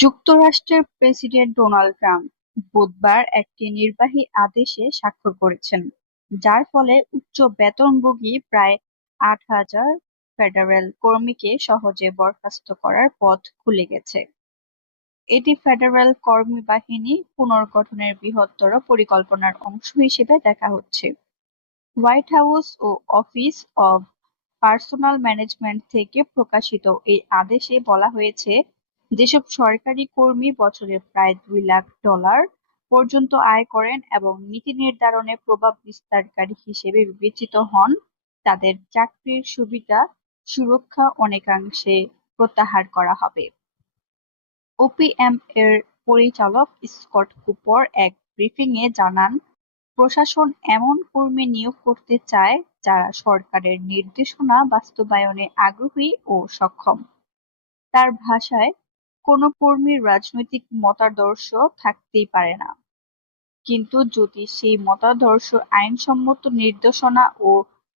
যুক্তরাষ্ট্রের president Donald Trump বুধবার একটি নির্বাহী আদেশে স্বাক্ষর করেছেন, যার ফলে উচ্চ বেতনভোগী প্রায় ৮,০০০ ফেডারেল কর্মীকে সহজে বরখাস্ত করার পথ খুলে গেছে। এটি ফেডারেল কর্মী বাহিনী পুনর্গঠনের বৃহত্তর পরিকল্পনার অংশ হিসেবে দেখা হচ্ছে। হোয়াইট হাউস ও অফিস অব পার্সোনাল ম্যানেজমেন্ট থেকে প্রকাশিত এই আদেশে বলা হয়েছে, যেসব সরকারি কর্মী বছরে প্রায় $2 লাখ পর্যন্ত আয় করেন এবং নীতি নির্ধারণে প্রভাব বিস্তারকারী হিসেবে বিবেচিত হন, তাদের চাকরির সুবিধা সুরক্ষা অনেকাংশে প্রত্যাহার করা হবে। ওপিএম এর পরিচালক স্কট কুপার এক ব্রিফিংয়ে জানান, প্রশাসন এমন কর্মী নিয়োগ করতে চায় যারা সরকারের নির্দেশনা বাস্তবায়নে আগ্রহী ও সক্ষম। তার ভাষায়, কোনো কর্মীর রাজনৈতিক মতাদর্শ থাকতেই পারে না, কিন্তু যদি সেই মতাদর্শ আইনসম্মত নির্দেশনা ও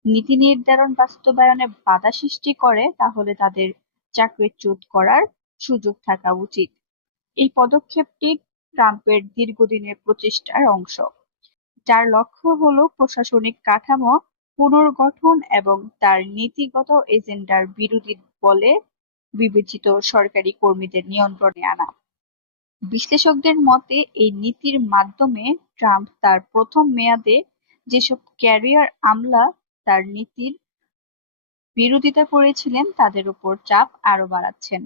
নীতি নির্ধারণ বাস্তবায়নে বাধা সৃষ্টি করে, তাহলে তাদের চাকরিচ্যুত করার সুযোগ থাকা উচিত। এই পদক্ষেপটি ট্রাম্পের দীর্ঘদিনের প্রচেষ্টার অংশ, যার লক্ষ্য হল প্রশাসনিক কাঠামো পুনর্গঠন এবং তার নীতিগত এজেন্ডার বিরোধী বলে বিবেচিত সরকারি কর্মীদের নিয়ন্ত্রণে আনা। বিশ্লেষকদের মতে, এই নীতির মাধ্যমে ট্রাম্প তার প্রথম মেয়াদে যেসব ক্যারিয়ার আমলা তার নীতির বিরোধিতা করেছিলেন তাদের উপর চাপ আরও বাড়াচ্ছেন।